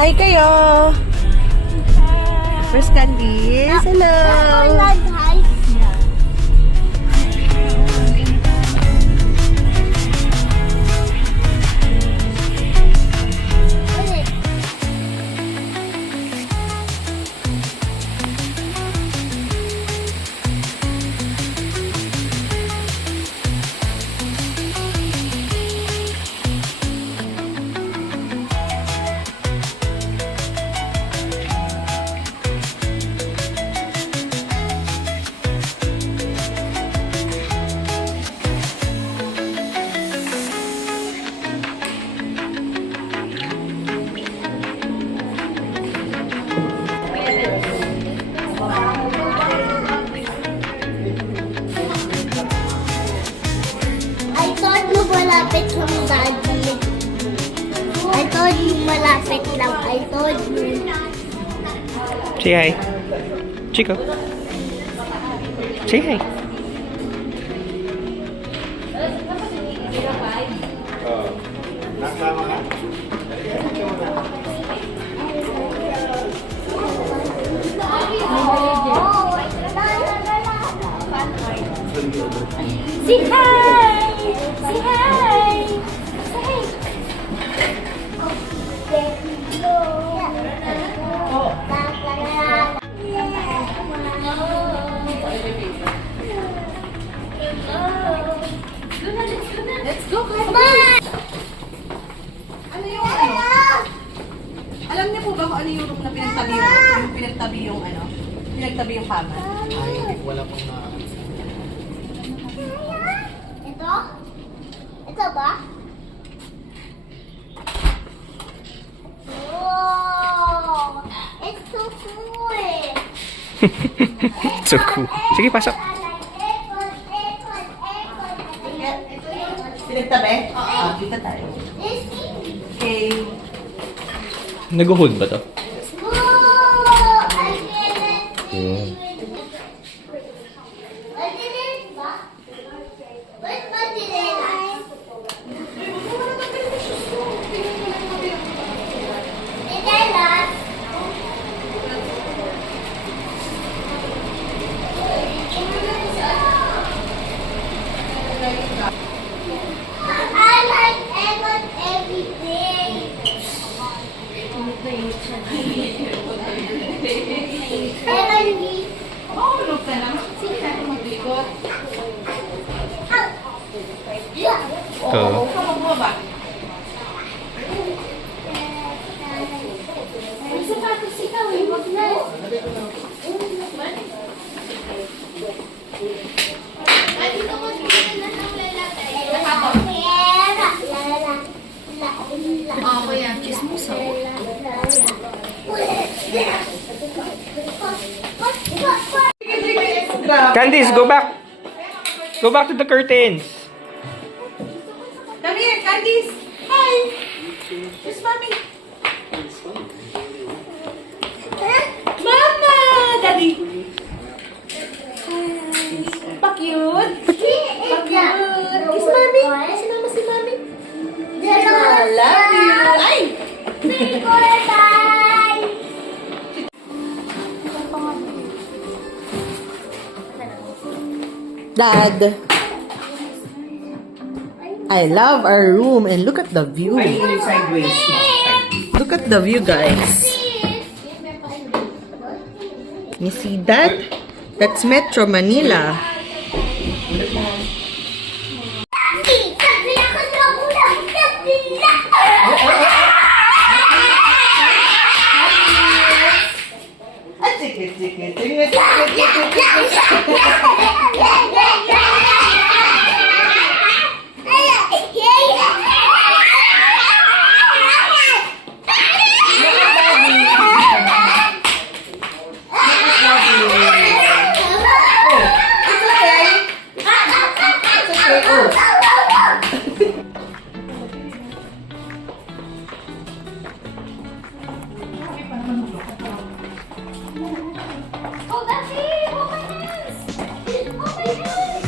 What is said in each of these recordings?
Hi kayo! Where's Candice? Hello! Malapit lang, Daddy. I told you malapit lang. I told you. Say hi. Chico. Say hi. Say hi! Say hi! Say Let's go! Ano yung ano? Alam niyo po ba kung ano yung room na pinagtabi yung ano? Pinagtabi yung kama? Ay, wala pong na... Ito? Ito ba? Wow! It's so cool! So cool. Sige, pasok. Pinagtabi? Oo. Dito tayo. Okay. Nag-hold ba to? I like Egon every day. Egon, Oh, look ka naman. Sige natin magbikot. Oo. Kapag mo ba? may sapatos ikaw eh, wag na. Ako yan. Chismoso. Candice, go back. Go back to the curtains. Come here, Candice. Hi. Yes, mommy. Mama! Daddy. Pa-cute. Pa-cute. Kiss mommy. Kiss mama si mommy. I love you. Ay! Dad, I love our room and look at the view. Sideways. Look at the view, guys. You see that? That's Metro Manila. Oh, that's it! Oh my goodness! Oh my goodness!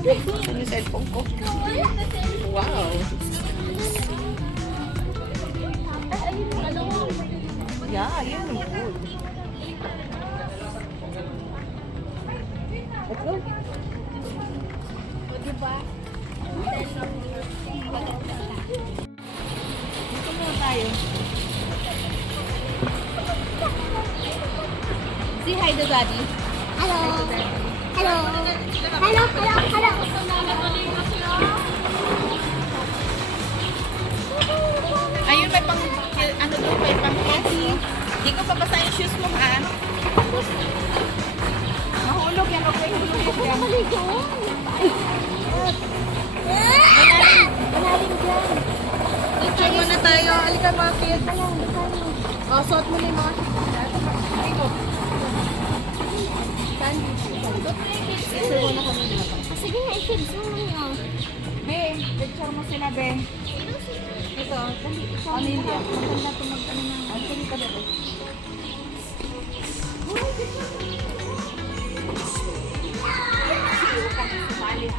Yung cellphone ko. Wow. Yeah, yun ang food. Let's go. Diba? Dito muna tayo. Say hi to daddy. Hello. Hello. Hello, hello, hello. Ayun, may pang, ano to, may pang candy. Hindi ko papasa yung shoes mo, ha? Mahulog yan, huwag mo yung hulog yan. Malalim dyan. Picture muna tayo. Halika mga kids. O, suot mo na yung mga shoes. Picture muna kami nila. Sige nga, i-shades mo nga. Be, picture mo sila, Be. Ito, dali. Ano yun yan? Maganda ito mag-ano na. Ano yun ka, Be?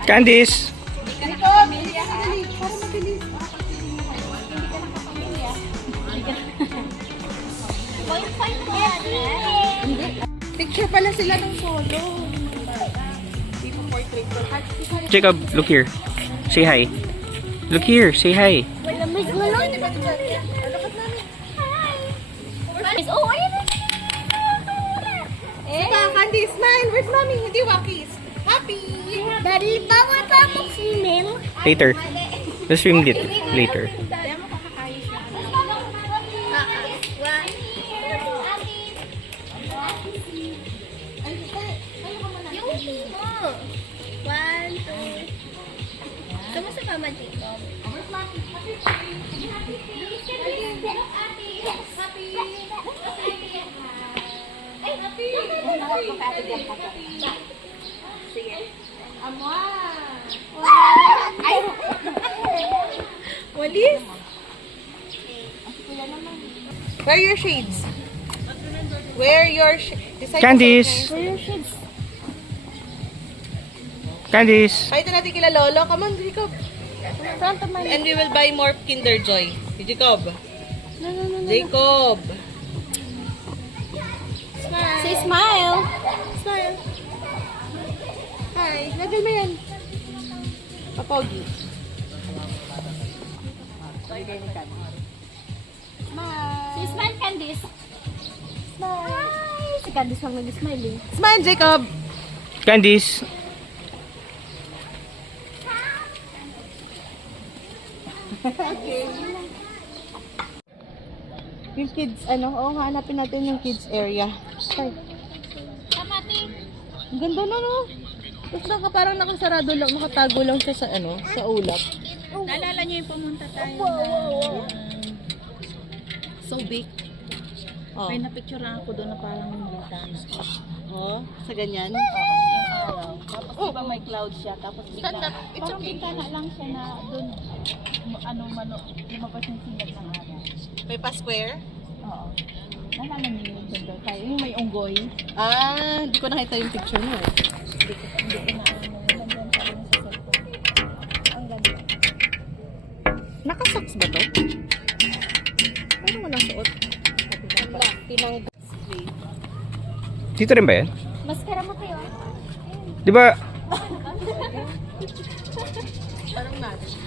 Candice! Dali ko, pamilya ka. Dali, para mabilis. Hindi ka lang kapamilya. Point ko yan, Hindi. Picture pala sila ng solo. Hindi po portrait ko. Jacob, look here. Say hi. Look here, say hi. Wala mas malon. Hi. Oh, ayun na. Saka, Candy, smile. Where's mommy? Hindi wakis. Happy. Daddy, bawal pa mag-swimming. Later. Let's swim it later. One, two. Kamusta ka, Jacob? Walis. Where are your shades? Where are your shades? Candice! Candice! Pakita natin kila Lolo. Come on, Jacob. And we will buy more Kinder Joy. Si Jacob. Jacob. Say smile. Smile. Hi. Lagyan mo yan. Papogi. Say smile, Candice. Smile. Hi. Si Candice ang nag-smile eh. Smile, Jacob. Candice! Yung kids, hanapin natin yung kids area. Ay, Kamati. ang ganda na, no? Tapos parang nakasarado lang, nakatago lang siya sa, sa ulap. Naalala niyo yung pumunta tayo so big. Oh. May napicture ako doon na parang bintana. Oh, sa ganyan. Yung araw. Tapos diba may cloud siya. Tapos bigla, Stand up. It's parang okay. bintana lang siya na doon. Lumabas yung sigat ng araw. May pa-square? Oo. Naalala niyo yung doon tayo. Yung may unggoy. Ah, hindi ko nakita yung picture mo. Hindi ko na nandun pa rin sa cellphone. Ang ganda. Naka-socks ba to? Parang walang suot. Wala. Tinang... Dito rin ba yan? Maskara mo kayo. Di ba? Parang natin.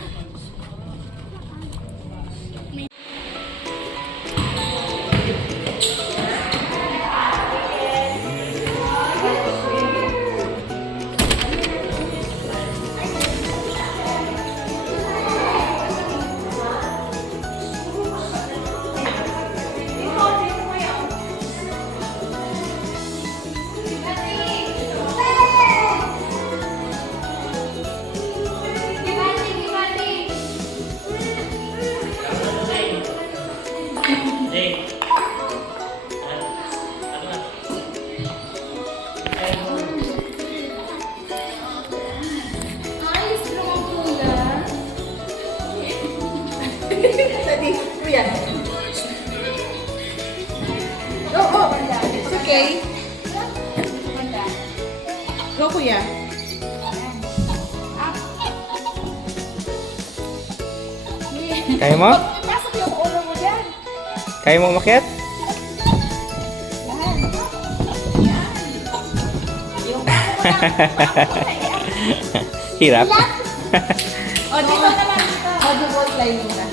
Kuya. Oh, it's okay. Go, Kuya. Kaya mo? Pasok yung ulo mo dyan. Kaya mo umakyat? Hirap. O, dito naman dito. Mag-wall climbing na.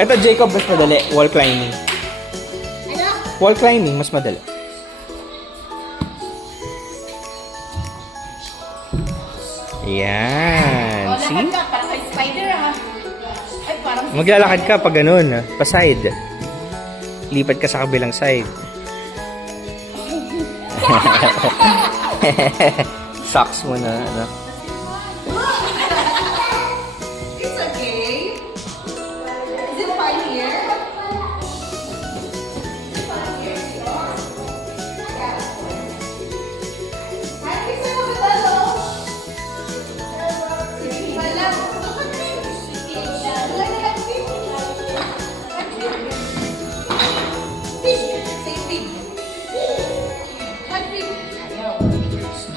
Ito, Jacob, mas madali. Wall climbing. Ano? Wall climbing, mas madali. Yan. O, See? lakad ka. Para kay spider ha. Ay, parang... Maglalakad ka pag ganun. Pa-side. Lipat ka sa kabilang side. Socks mo na. Ano? It's okay. Is it fine here?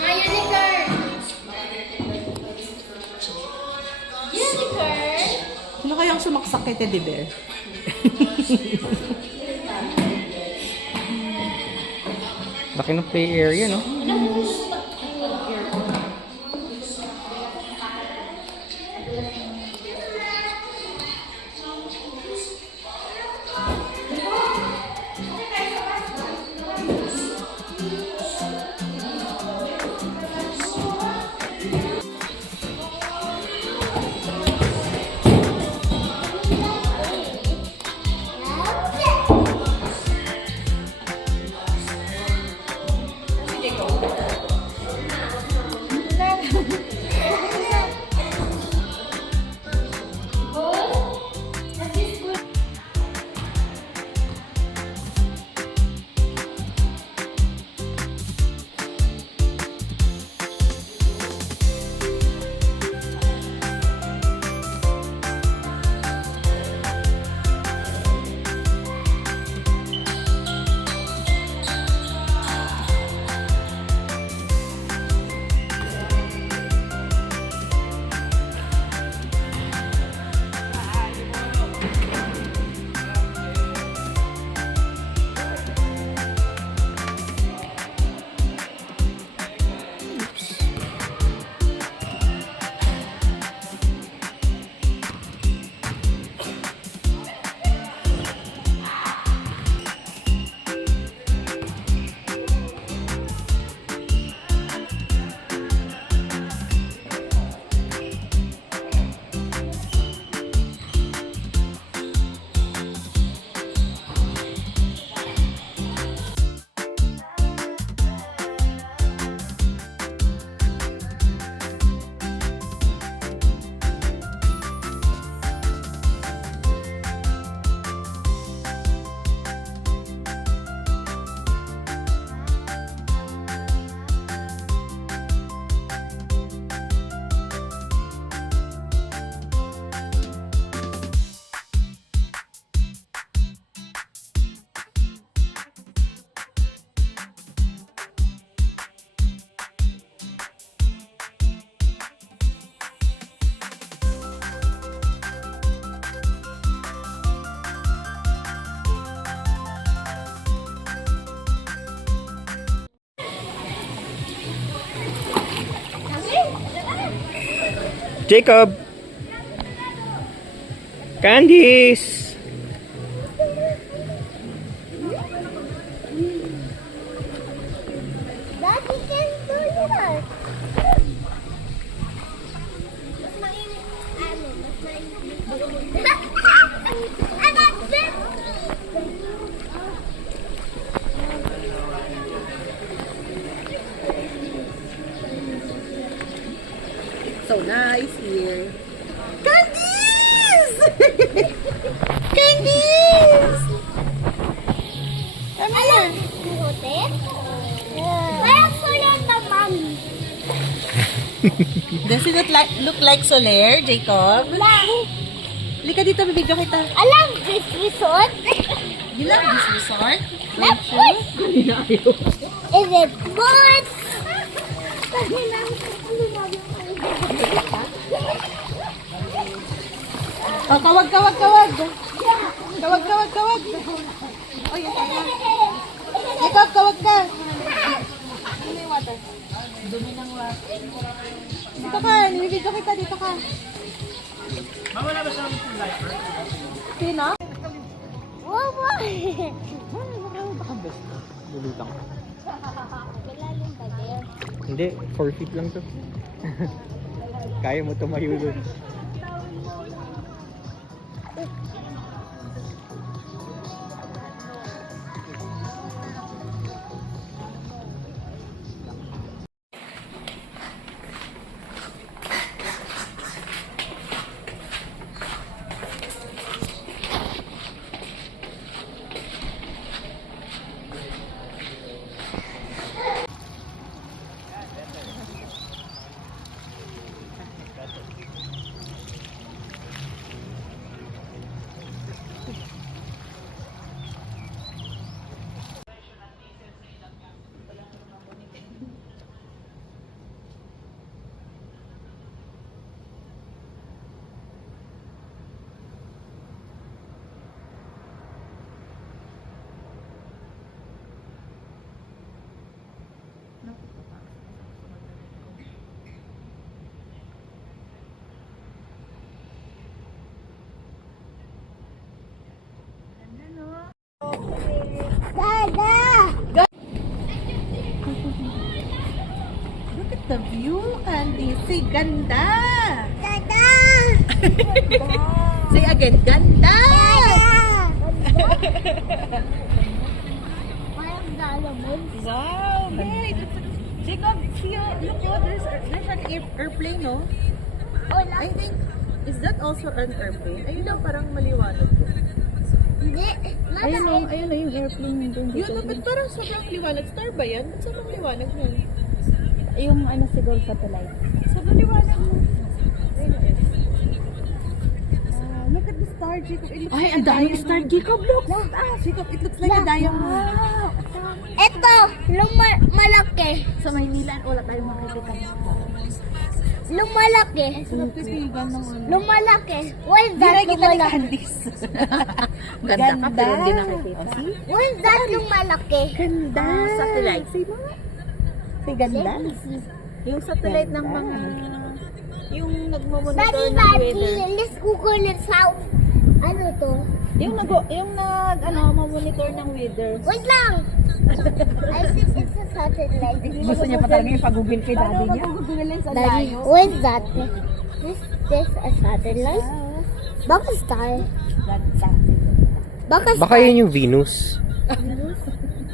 Ayaw ni Kurt. Yan ni Kurt. Ano kayang sumaksak kay Teddy Bear? Laki ng play area, no? Jacob! Candice! Daddy can do that. So nice here. Candice! Candice! Come here. Parang sulat na mami. Does it look like Soler, Jacob? Lang. Halika dito, bibigyan kita. Alam, this resort? You love this resort? Left foot. Is it good? Oh, kawag, kawag, kawag. Kawag, kawag, kawag. Oh, yan. Jacob, kawag ka. Ano yung water? Dumi ng water. Dito ka, nilibidyo kita, dito ka. Mawala ba siya ng lighter? Sino? Wow, wow. Lulutang. Malalim ba din? Hindi, 4 feet lang to. Kaya mo tumayo doon. Dada! Look at the view, Candy. Say, ganda. Dada! Say again, ganda. Parang dalamon. Wow, great. Jacob, see, look, oh, there's an airplane, no? I think, is that also an airplane? Ayun daw, parang maliwanag ko. Hindi. Ayun na yung airplane doon. Yun, no, but parang sobrang liwanag. Star ba yan? Ba't sobrang liwanag nun? Yung ano siguro satellite. Sobrang liwanag mo. Look at the star, Jacob. It looks Ay, like ang a daming diamond. star, Jacob. Look! Jacob, it looks like a diamond. Ito, lumalaki. Sa Maynila, wala tayong makikita. Lumalaki. Sarap titigan ng ano. Lumalaki. Why is that Diray kita ni lumalaki? Candice. Ganda ka, pero hindi nakikita. Why is that lumalaki? Ganda! Satellite. Say, ganda. Yung satellite ng mga... Yung nagmamonitor Daddy, ng Daddy, weather. let's Google it out. Ano to? Yung mamonitor ng weather. Wait lang. I think it's a satellite. Gusto niya pa talaga ipag-google kay daddy niya. Daddy, what is that? This a satellite? Baka star. Baka star. Baka yun yung Venus.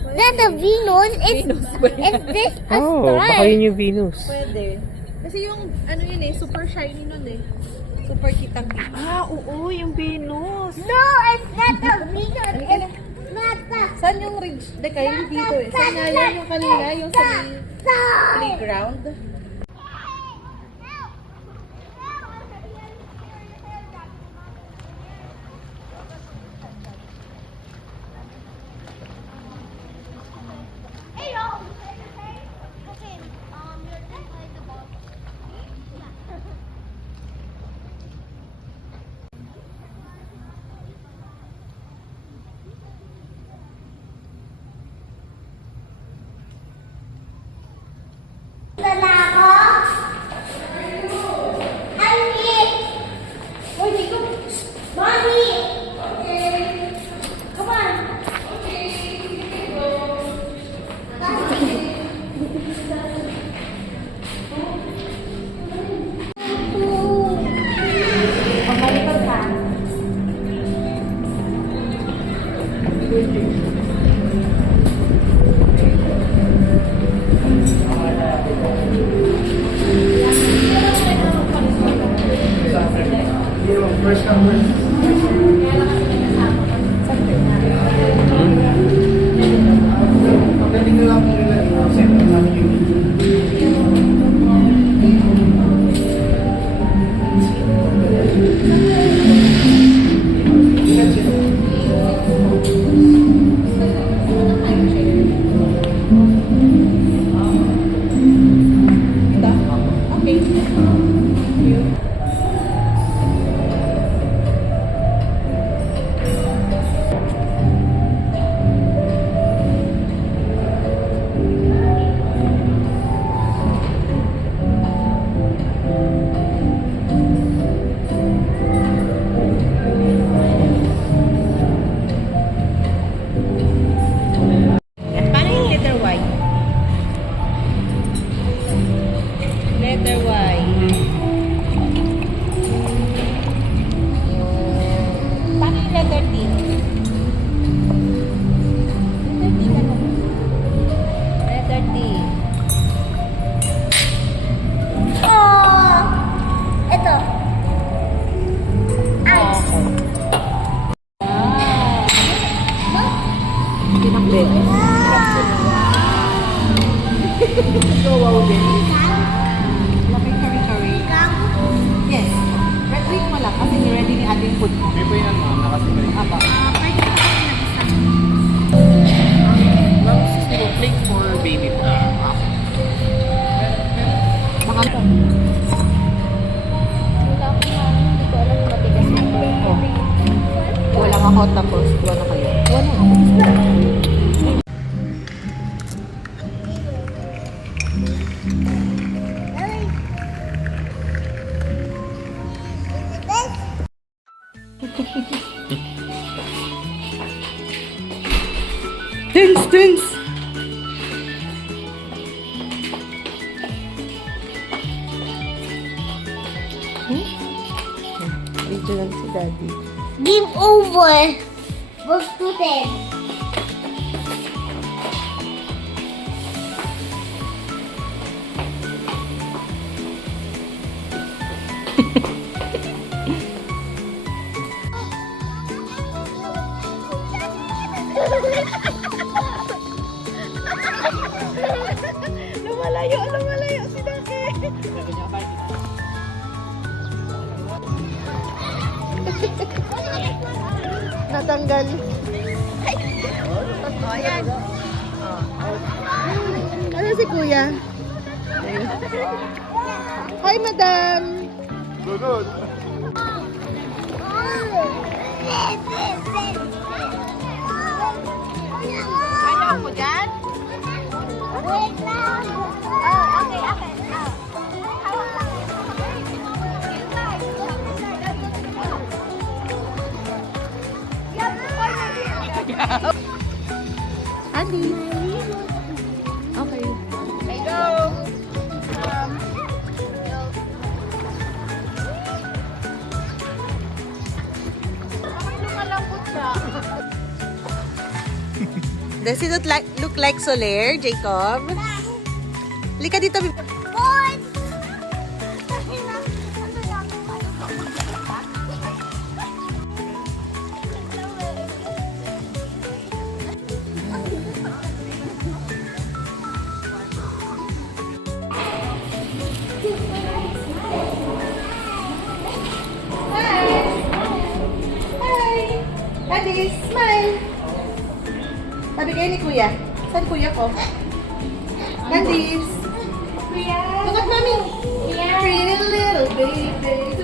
Not a Venus. It's this a Oh, star. baka yun yung Venus. Pwede. Kasi yung, ano yun eh, super shiny nun eh. Super kitang-kita. Ah, oo, yung Venus. No, it's not a Venus. It's not a Saan yung ridge? Deka, yung dito eh. Saan nga yan yung kanina, yung sa may star. playground? Dala ako. Andy. Wait, Jacob. Mommy. Okay. Come on. Pagmalikot ka. food. May po yan ma'am, nakasigay. Apa. Pwede ko kami nag-isa. Ma'am, sis mo, plate for baby po. Mga wala ako tapos wala kayo. Wala ako. Twins! Dito lang si Daddy. Game over. Verse 2:10. Lumalayo si Daddy. Natanggal. Oh, ayan. Ano si Kuya? Hi, Madam. Ayaw mo dyan? Wait lang. Oh, okay. Andy. Okay. Okay, go. Lumalambot siya. Does it look like Soler, Jacob? Lika dito. Boys! Hi! Daddy, smile! Sabi kayo ni Kuya. Saan Kuya ko? Daddy! Kuya. Look at Mommy! Pretty little baby.